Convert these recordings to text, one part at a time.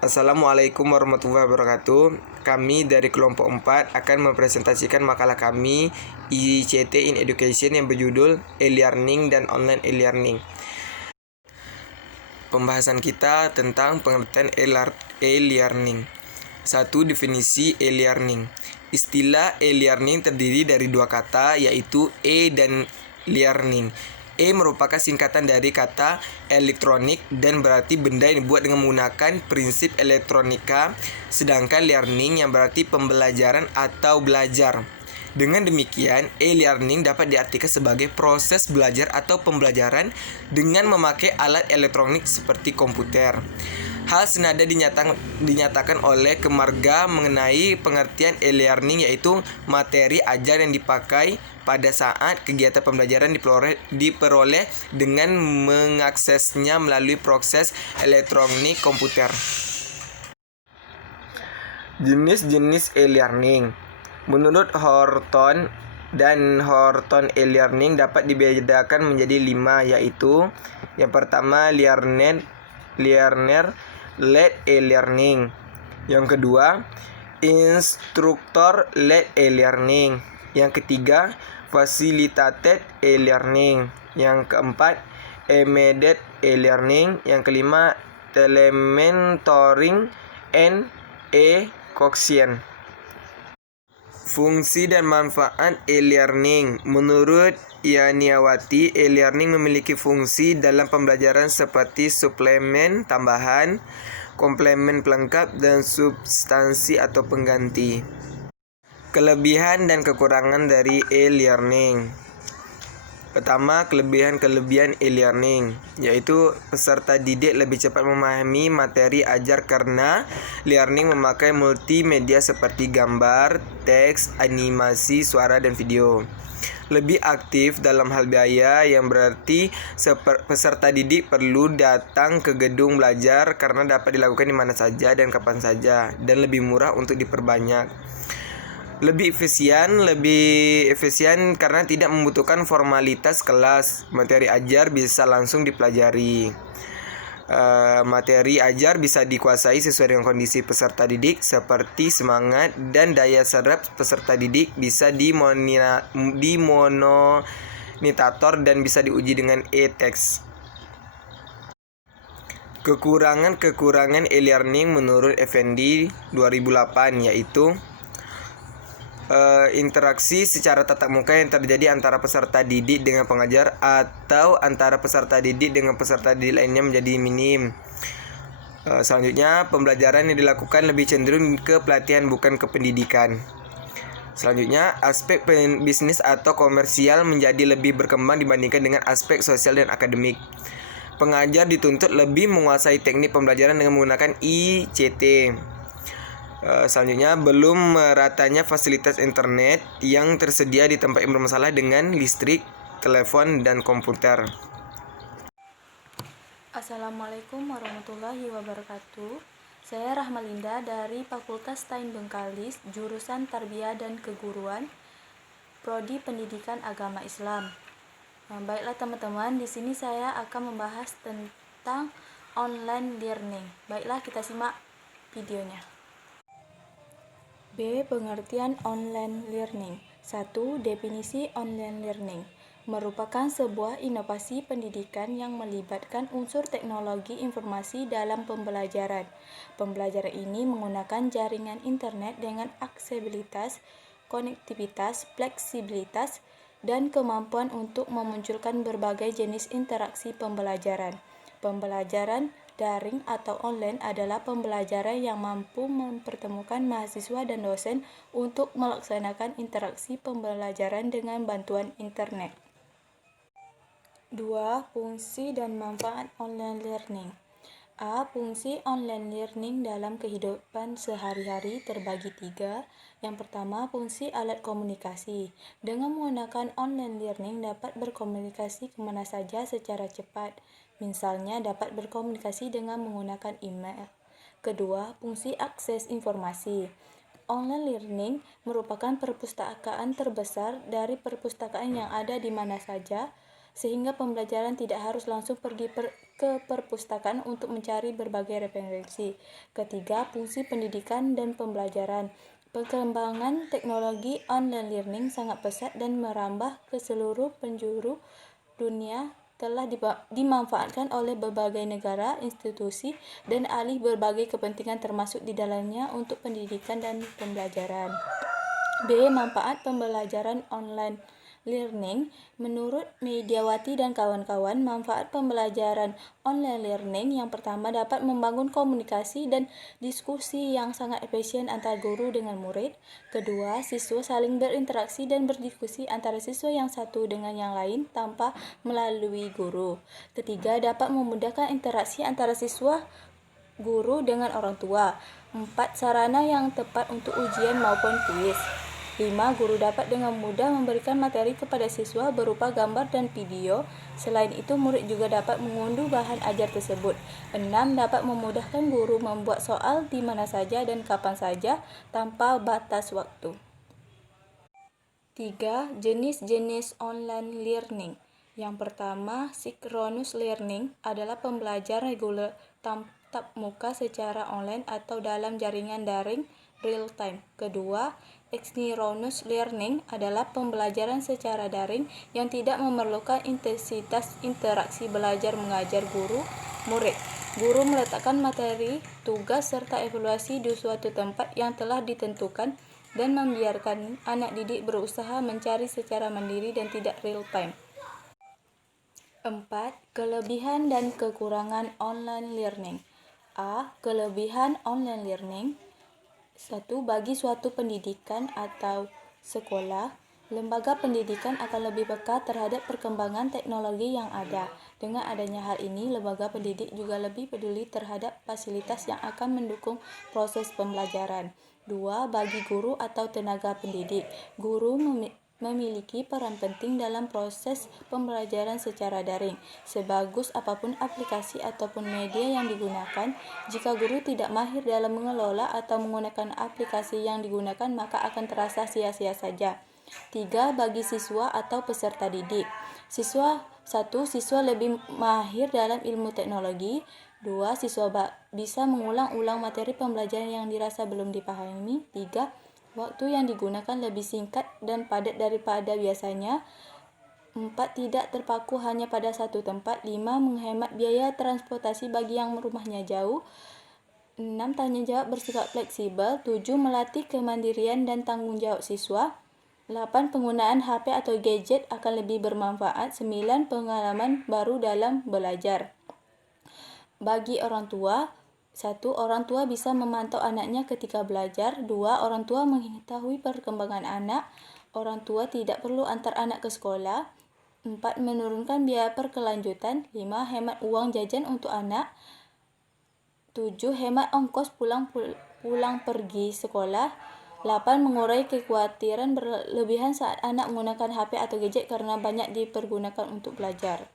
Assalamualaikum warahmatullahi wabarakatuh. Kami dari kelompok 4 akan mempresentasikan makalah kami ICT in Education yang berjudul e-learning dan online e-learning. Pembahasan kita tentang pengertian e-learning. 1. Definisi e-learning. Istilah e-learning terdiri dari dua kata, yaitu e dan learning. E merupakan singkatan dari kata elektronik dan berarti benda yang dibuat dengan menggunakan prinsip elektronika, sedangkan learning yang berarti pembelajaran atau belajar. Dengan demikian, e-learning dapat diartikan sebagai proses belajar atau pembelajaran dengan memakai alat elektronik seperti komputer. Hal senada dinyatakan oleh Kemarga mengenai pengertian e-learning, yaitu materi ajar yang dipakai pada saat kegiatan pembelajaran diperoleh dengan mengaksesnya melalui proses elektronik komputer. Jenis-jenis e-learning. Menurut Horton e-learning dapat dibedakan menjadi 5, yaitu yang pertama learner-led e-learning, yang kedua instructor-led e-learning, yang ketiga facilitated e-learning, yang keempat embedded e-learning, yang kelima telementoring and e-coaching. Fungsi dan manfaat e-learning. Menurut Yaniawati, e-learning memiliki fungsi dalam pembelajaran seperti suplemen tambahan, komplemen pelengkap, dan substansi atau pengganti. Kelebihan dan kekurangan dari e-learning. Pertama, kelebihan e-learning, yaitu peserta didik lebih cepat memahami materi ajar karena learning memakai multimedia seperti gambar, teks, animasi, suara, dan video. Lebih aktif dalam hal biaya, yang berarti peserta didik perlu datang ke gedung belajar karena dapat dilakukan di mana saja dan kapan saja, dan lebih murah untuk diperbanyak. Lebih efisien karena tidak membutuhkan formalitas kelas. Materi ajar bisa langsung dipelajari. Materi ajar bisa dikuasai sesuai dengan kondisi peserta didik, seperti semangat dan daya serap peserta didik bisa dimonitator dan bisa diuji dengan e-text. Kekurangan e-learning menurut Effendi 2008, yaitu interaksi secara tatap muka yang terjadi antara peserta didik dengan pengajar atau antara peserta didik dengan peserta didik lainnya menjadi minim. Selanjutnya, pembelajaran yang dilakukan lebih cenderung ke pelatihan bukan ke pendidikan. Selanjutnya, aspek bisnis atau komersial menjadi lebih berkembang dibandingkan dengan aspek sosial dan akademik. Pengajar dituntut lebih menguasai teknik pembelajaran dengan menggunakan ICT. Selanjutnya, belum meratanya fasilitas internet yang tersedia di tempat yang bermasalah dengan listrik, telepon, dan komputer. Assalamualaikum warahmatullahi wabarakatuh. Saya Rahmalinda dari Fakultas Sains Bengkalis, jurusan Tarbiyah dan Keguruan, Prodi Pendidikan Agama Islam. Baiklah teman-teman, di sini saya akan membahas tentang online learning. Baiklah, kita simak videonya. B. Pengertian online learning. 1. Definisi online learning. Merupakan sebuah inovasi pendidikan yang melibatkan unsur teknologi informasi dalam pembelajaran. Pembelajaran ini menggunakan jaringan internet dengan aksesibilitas, konektivitas, fleksibilitas, dan kemampuan untuk memunculkan berbagai jenis interaksi pembelajaran. Pembelajaran daring atau online adalah pembelajaran yang mampu mempertemukan mahasiswa dan dosen untuk melaksanakan interaksi pembelajaran dengan bantuan internet. 2. Fungsi dan manfaat online learning. A. Fungsi online learning dalam kehidupan sehari-hari terbagi 3. Yang pertama, fungsi alat komunikasi. Dengan menggunakan online learning dapat berkomunikasi kemana saja secara cepat. Misalnya dapat berkomunikasi dengan menggunakan email. Kedua, fungsi akses informasi. Online learning merupakan perpustakaan terbesar dari perpustakaan yang ada di mana saja sehingga pembelajaran tidak harus langsung pergi ke perpustakaan untuk mencari berbagai referensi. Ketiga, fungsi pendidikan dan pembelajaran. Perkembangan teknologi online learning sangat pesat dan merambah ke seluruh penjuru dunia, telah dimanfaatkan oleh berbagai negara, institusi, dan ahli berbagai kepentingan termasuk di dalamnya untuk pendidikan dan pembelajaran. B. Manfaat pembelajaran online learning. Menurut Mediawati dan kawan-kawan, manfaat pembelajaran online learning yang pertama dapat membangun komunikasi dan diskusi yang sangat efisien antara guru dengan murid. Kedua, siswa saling berinteraksi dan berdiskusi antara siswa yang satu dengan yang lain tanpa melalui guru. Ketiga, dapat memudahkan interaksi antara siswa, guru dengan orang tua. 4. Sarana yang tepat untuk ujian maupun kuis. 5. Guru dapat dengan mudah memberikan materi kepada siswa berupa gambar dan video. Selain itu, murid juga dapat mengunduh bahan ajar tersebut. 6. Dapat memudahkan guru membuat soal di mana saja dan kapan saja tanpa batas waktu. 3. Jenis-jenis online learning. Yang pertama, synchronous learning adalah pembelajaran reguler tatap muka secara online atau dalam jaringan daring real time. Kedua, asynchronous learning adalah pembelajaran secara daring yang tidak memerlukan intensitas interaksi belajar mengajar guru-murid. Guru meletakkan materi, tugas, serta evaluasi di suatu tempat yang telah ditentukan dan membiarkan anak didik berusaha mencari secara mandiri dan tidak real time. 4. Kelebihan dan kekurangan online learning. A. Kelebihan online learning. 1. Bagi suatu pendidikan atau sekolah, lembaga pendidikan akan lebih peka terhadap perkembangan teknologi yang ada. Dengan adanya hal ini, lembaga pendidik juga lebih peduli terhadap fasilitas yang akan mendukung proses pembelajaran. 2. Bagi guru atau tenaga pendidik, guru memiliki peran penting dalam proses pembelajaran secara daring. Sebagus apapun aplikasi ataupun media yang digunakan, jika guru tidak mahir dalam mengelola atau menggunakan aplikasi yang digunakan, maka akan terasa sia-sia saja. 3. Bagi siswa atau peserta didik. 1. Siswa lebih mahir dalam ilmu teknologi. 2. Siswa bisa mengulang-ulang materi pembelajaran yang dirasa belum dipahami. 3. Waktu yang digunakan lebih singkat dan padat daripada biasanya. 4. Tidak terpaku hanya pada satu tempat. 5. Menghemat biaya transportasi bagi yang rumahnya jauh. 6. Tanya jawab bersifat fleksibel. 7. Melatih kemandirian dan tanggung jawab siswa. 8. Penggunaan HP atau gadget akan lebih bermanfaat. 9. Pengalaman baru dalam belajar. Bagi orang tua, 1. Orang tua bisa memantau anaknya ketika belajar. 2. Orang tua mengetahui perkembangan anak. Orang tua tidak perlu antar anak ke sekolah. 4. Menurunkan biaya perkelanjutan. 5. Hemat uang jajan untuk anak. 7. Hemat ongkos pulang pergi sekolah. 8. Mengurai kekhawatiran berlebihan saat anak menggunakan HP atau gadget karena banyak dipergunakan untuk belajar.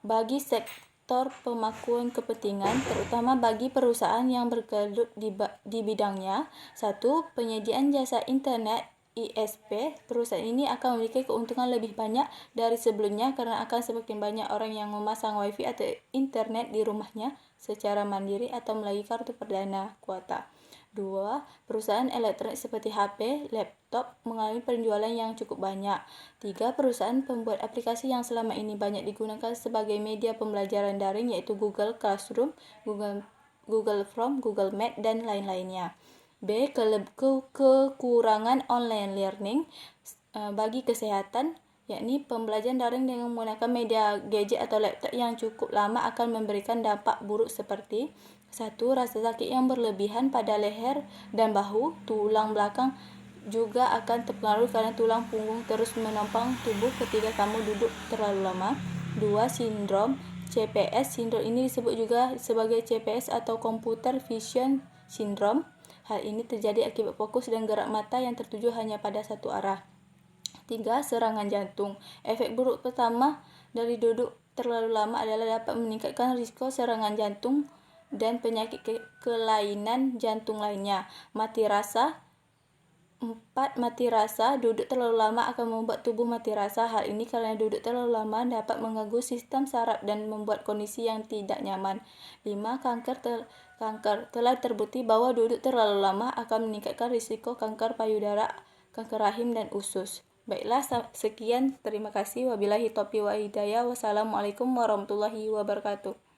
Bagi sektor pemangku kepentingan, terutama bagi perusahaan yang bergelut di bidangnya. 1. Penyediaan jasa internet ISP. Perusahaan ini akan memiliki keuntungan lebih banyak dari sebelumnya karena akan semakin banyak orang yang memasang wifi atau internet di rumahnya secara mandiri atau melalui kartu perdana kuota. 2. Perusahaan elektronik seperti HP, laptop mengalami penjualan yang cukup banyak. 3. Perusahaan pembuat aplikasi yang selama ini banyak digunakan sebagai media pembelajaran daring yaitu Google Classroom, Google Form, Google Meet, dan lain-lainnya. B. Kekurangan online learning. Bagi kesehatan, yakni pembelajaran daring dengan menggunakan media gadget atau laptop yang cukup lama akan memberikan dampak buruk seperti 1. Rasa sakit yang berlebihan pada leher dan bahu. Tulang belakang juga akan terpengaruh karena tulang punggung terus menopang tubuh ketika kamu duduk terlalu lama. 2. Sindrom CPS. Sindrom ini disebut juga sebagai CPS atau Computer Vision Syndrome. Hal ini terjadi akibat fokus dan gerak mata yang tertuju hanya pada satu arah. 3. Serangan jantung. Efek buruk pertama dari duduk terlalu lama adalah dapat meningkatkan risiko serangan jantung dan penyakit kelainan jantung lainnya. Mati rasa. 4. Mati rasa. Duduk terlalu lama akan membuat tubuh mati rasa. Hal ini karena duduk terlalu lama dapat mengganggu sistem saraf dan membuat kondisi yang tidak nyaman. 5. Kanker. Telah terbukti bahwa duduk terlalu lama akan meningkatkan risiko kanker payudara, kanker rahim, dan usus. Baiklah, sekian. Terima kasih. Wabillahi taufiq wa hidayah. Wassalamualaikum warahmatullahi wabarakatuh.